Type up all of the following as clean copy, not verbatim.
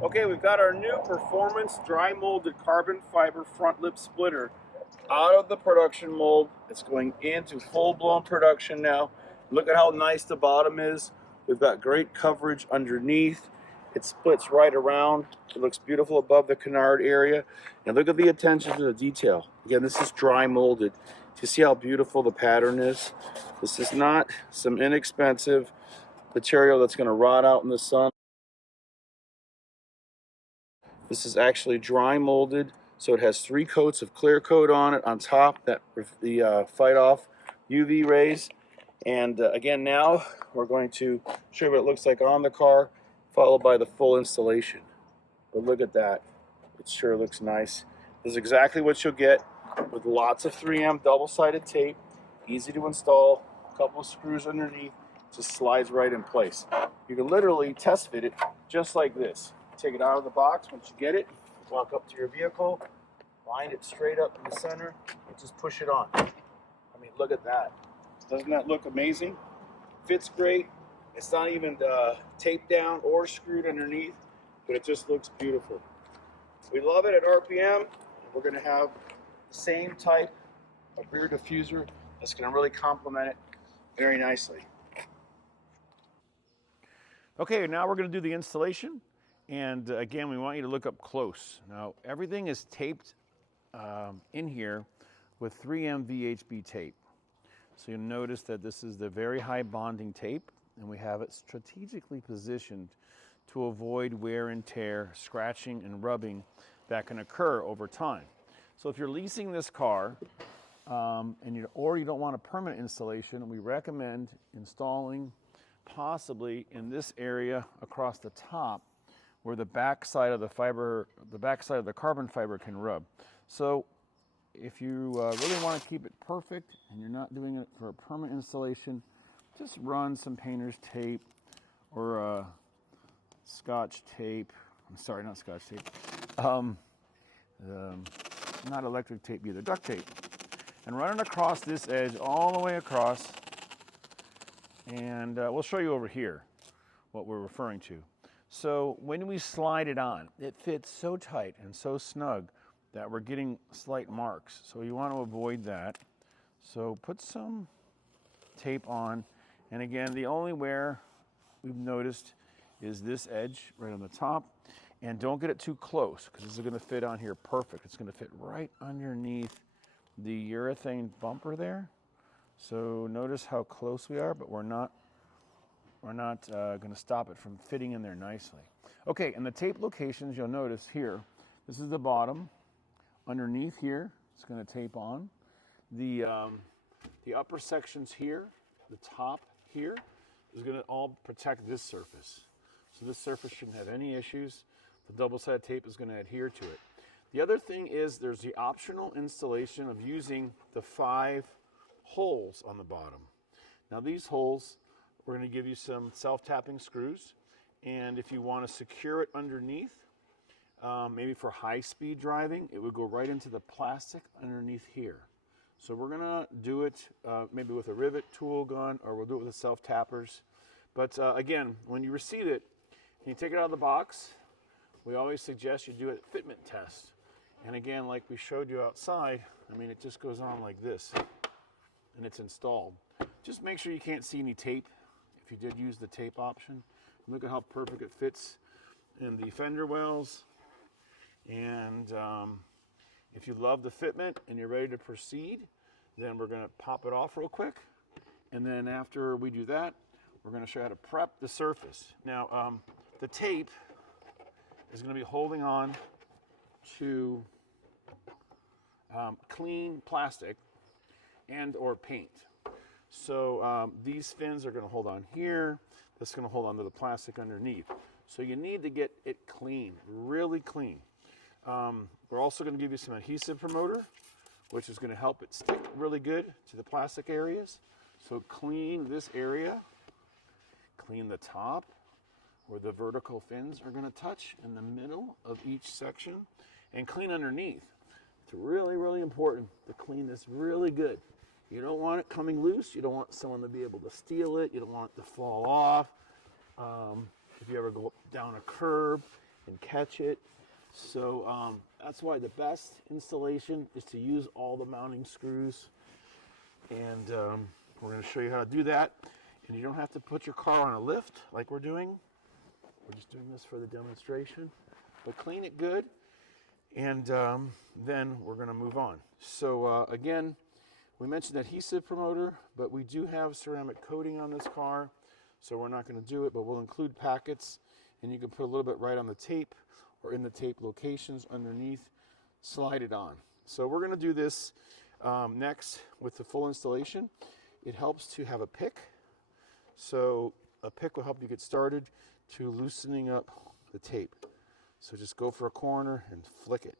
Okay, we've got our new performance dry molded carbon fiber front lip splitter out of the production mold. It's going into full-blown production now. Look at how nice the bottom is. We've got great coverage underneath. It splits right around. It looks beautiful above the canard area. And look at the attention to the detail. Again, this is dry molded. Do you see how beautiful the pattern is? This is not some inexpensive material that's going to rot out in the sun. This is actually dry molded, so it has 3 coats of clear coat on it on top that fight off UV rays. And again, now we're going to show you what it looks like on the car, followed by the full installation. But look at that. It sure looks nice. This is exactly what you'll get with lots of 3M double-sided tape, easy to install, a couple of screws underneath, just slides right in place. You can literally test fit it just like this. Take it out of the box once you get it, walk up to your vehicle, line it straight up in the center, and just push it on. I mean, look at that. Doesn't that look amazing? Fits great. It's not even taped down or screwed underneath, but it just looks beautiful. We love it at RPM. We're going to have the same type of rear diffuser that's going to really complement it very nicely. Okay, now we're going to do the installation. And again, we want you to look up close. Now, everything is taped in here with 3M VHB tape. So you'll notice that this is the very high bonding tape, and we have it strategically positioned to avoid wear and tear, scratching and rubbing that can occur over time. So if you're leasing this car, or you don't want a permanent installation, we recommend installing possibly in this area across the top, where the back side of the carbon fiber can rub. So if you really want to keep it perfect and you're not doing it for a permanent installation, just run some painter's tape or Scotch tape. I'm sorry, not Scotch tape. Not electric tape either, duct tape. And run it across this edge all the way across. And we'll show you over here what we're referring to. So when we slide it on, it fits so tight and so snug that we're getting slight marks. So you want to avoid that. So put some tape on. And again, the only wear we've noticed is this edge right on the top. And don't get it too close, because this is going to fit on here perfect. It's going to fit right underneath the urethane bumper there. So notice how close we are, but we're not going to stop it from fitting in there nicely. Okay, and the tape locations, you'll notice here, this is the bottom. Underneath here, it's going to tape on. The upper sections here, the top here, is going to all protect this surface. So this surface shouldn't have any issues. The double-sided tape is going to adhere to it. The other thing is there's the optional installation of using the 5 holes on the bottom. Now these holes, we're going to give you some self-tapping screws, and if you want to secure it underneath, maybe for high-speed driving, it would go right into the plastic underneath here. So we're going to do it maybe with a rivet tool gun, or we'll do it with the self-tappers. But again, when you receive it, and you take it out of the box, we always suggest you do a fitment test. And again, like we showed you outside, I mean, it just goes on like this, and it's installed. Just make sure you can't see any tape if you did use the tape option. Look at how perfect it fits in the fender wells. And if you love the fitment and you're ready to proceed, then we're going to pop it off real quick. And then after we do that, we're going to show you how to prep the surface. Now, the tape is going to be holding on to clean plastic and or paint. So these fins are going to hold on here. This is going to hold on to the plastic underneath. So you need to get it clean, really clean. We're also going to give you some adhesive promoter, which is going to help it stick really good to the plastic areas. So clean this area, clean the top where the vertical fins are going to touch in the middle of each section, and clean underneath. It's really, really important to clean this really good. You don't want it coming loose. You don't want someone to be able to steal it. You don't want it to fall off. If you ever go down a curb and catch it. So that's why the best installation is to use all the mounting screws. And we're going to show you how to do that. And you don't have to put your car on a lift like we're doing. We're just doing this for the demonstration. But clean it good, and then we're going to move on. So again, we mentioned adhesive promoter, but we do have ceramic coating on this car, so we're not going to do it, but we'll include packets, and you can put a little bit right on the tape or in the tape locations underneath, slide it on. So we're going to do this next with the full installation. It helps to have a pick. So a pick will help you get started to loosening up the tape. So just go for a corner and flick it.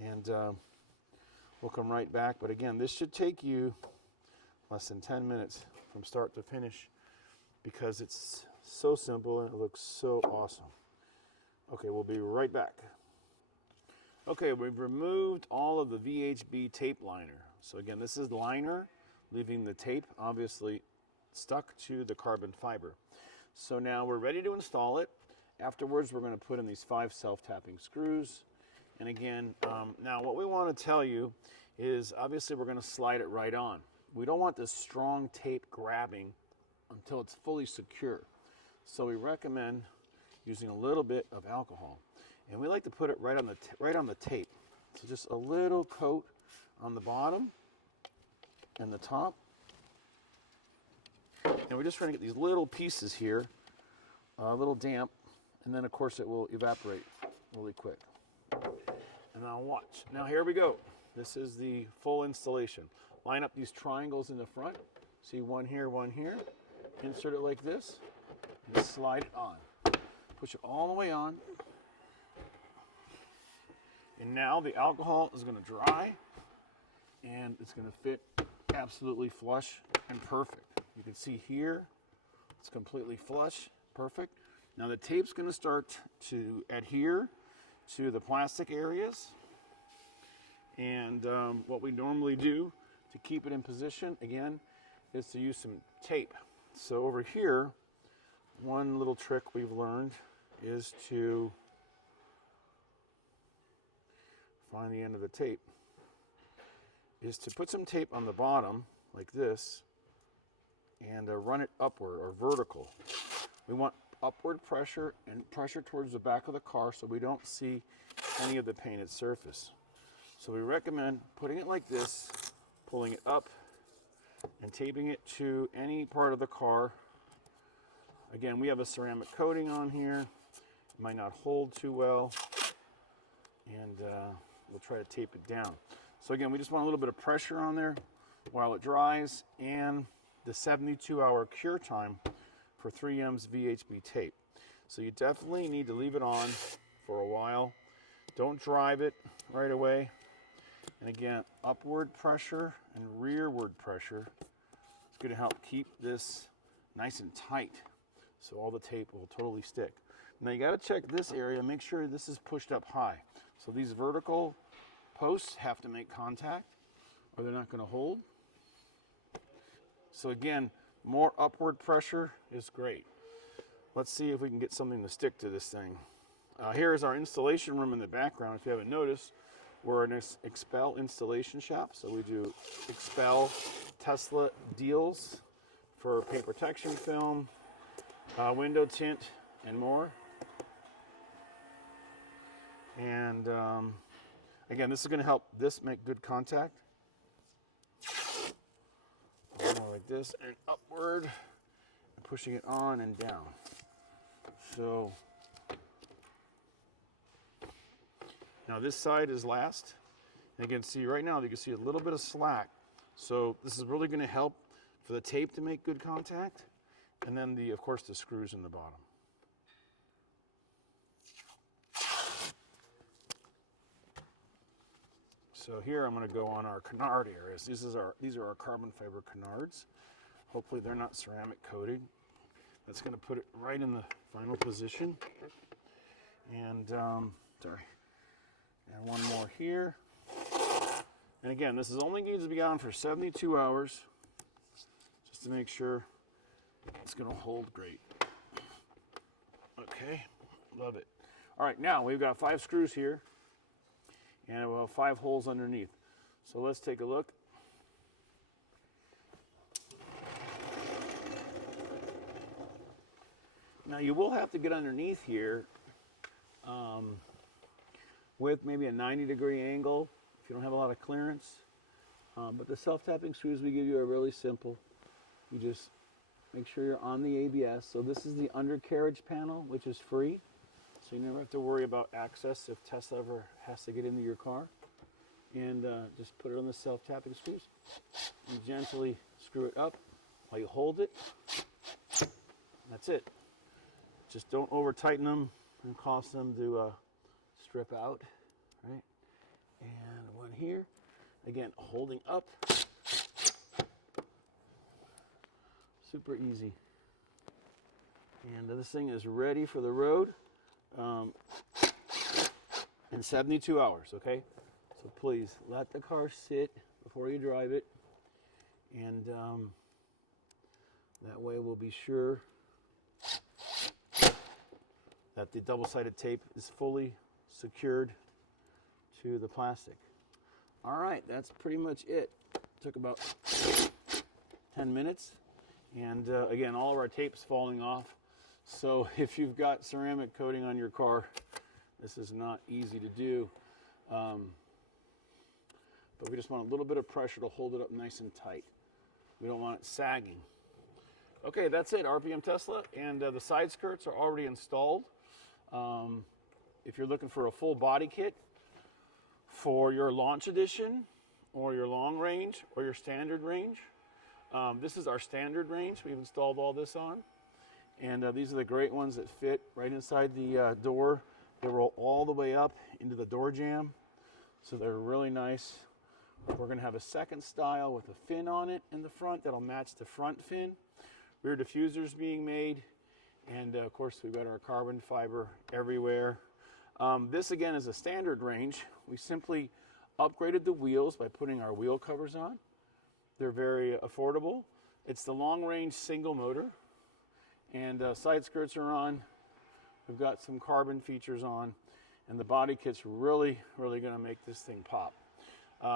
And we'll come right back. But again, this should take you less than 10 minutes from start to finish because it's so simple and it looks so awesome. Okay, we'll be right back. Okay, we've removed all of the VHB tape liner. So again, this is liner, leaving the tape obviously stuck to the carbon fiber. So now we're ready to install it. Afterwards, we're going to put in these 5 self-tapping screws. And again, now what we want to tell you is obviously we're going to slide it right on. We don't want this strong tape grabbing until it's fully secure. So we recommend using a little bit of alcohol. And we like to put it right on the tape. So just a little coat on the bottom and the top. And we're just trying to get these little pieces here, a little damp, and then of course it will evaporate really quick. And now watch. Now here we go. This is the full installation. Line up these triangles in the front. See, one here, insert it like this, and slide it on. Push it all the way on. And now the alcohol is going to dry, and it's going to fit absolutely flush and perfect. You can see here, it's completely flush, perfect. Now the tape's going to start to adhere to the plastic areas. And what we normally do to keep it in position, again, is to use some tape. So over here, one little trick we've learned is to find the end of the tape, is to put some tape on the bottom like this and run it upward or vertical. We want upward pressure and pressure towards the back of the car so we don't see any of the painted surface. So we recommend putting it like this, pulling it up and taping it to any part of the car. Again, we have a ceramic coating on here. It might not hold too well, and we'll try to tape it down. So again, we just want a little bit of pressure on there while it dries, and the 72-hour cure time for 3M's VHB tape. So you definitely need to leave it on for a while. Don't drive it right away. And again, upward pressure and rearward pressure is going to help keep this nice and tight so all the tape will totally stick. Now you got to check this area, make sure this is pushed up high. So these vertical posts have to make contact or they're not going to hold. So again, more upward pressure is great. Let's see if we can get something to stick to this thing. Here is our installation room in the background. If you haven't noticed, we're an Expel installation shop. So we do Expel Tesla deals for paint protection film, window tint, and more. And again, this is going to help this make good contact. Like this and upward, and pushing it on and down. So now this side is last. And again, see right now you can see a little bit of slack. So this is really going to help for the tape to make good contact, and then of course the screws in the bottom. So here I'm going to go on our canard areas. These are our carbon fiber canards. Hopefully they're not ceramic coated. That's going to put it right in the final position. And sorry, and one more here. And again, this is only needs to be on for 72 hours, just to make sure it's going to hold great. Okay, love it. All right, now we've got 5 screws here, and we'll have 5 holes underneath. So let's take a look. Now you will have to get underneath here with maybe a 90-degree angle if you don't have a lot of clearance. But the self-tapping screws we give you are really simple. You just make sure you're on the ABS. So this is the undercarriage panel, which is free. So you never have to worry about access if Tesla ever has to get into your car. And just put it on the self-tapping screws. And gently screw it up while you hold it. That's it. Just don't over tighten them and cause them to strip out, right? And one here, again, holding up. Super easy. And this thing is ready for the road in 72 hours, okay? So please let the car sit before you drive it. And that way we'll be sure that the double-sided tape is fully secured to the plastic. All right, that's pretty much it. Took about 10 minutes. And again, all of our tape's falling off. So if you've got ceramic coating on your car, this is not easy to do. But we just want a little bit of pressure to hold it up nice and tight. We don't want it sagging. Okay, that's it, RPM Tesla. And the side skirts are already installed. If you're looking for a full body kit for your launch edition or your long range or your standard range, this is our standard range. We've installed all this on. And these are the great ones that fit right inside the door. They roll all the way up into the door jamb. So they're really nice. We're going to have a second style with a fin on it in the front that'll match the front fin. Rear diffusers being made. And of course, we've got our carbon fiber everywhere. This again is a standard range. We simply upgraded the wheels by putting our wheel covers on. They're very affordable. It's the long range single motor. And side skirts are on. We've got some carbon features on. And the body kit's really, really going to make this thing pop.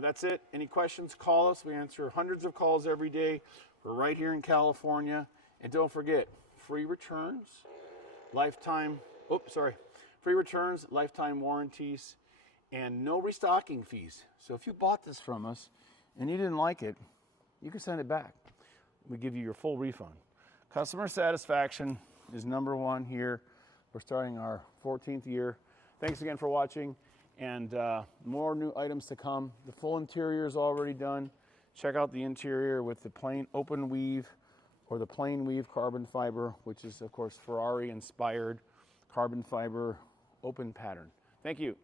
That's it. Any questions, call us. We answer hundreds of calls every day. We're right here in California. And don't forget, free returns, lifetime warranties, and no restocking fees. So if you bought this from us and you didn't like it, you can send it back. We give you your full refund. Customer satisfaction is #1 here. We're starting our 14th year. Thanks again for watching, and more new items to come. The full interior is already done. Check out the interior with the plain open weave or the plain weave carbon fiber, which is, of course, Ferrari-inspired carbon fiber open pattern. Thank you.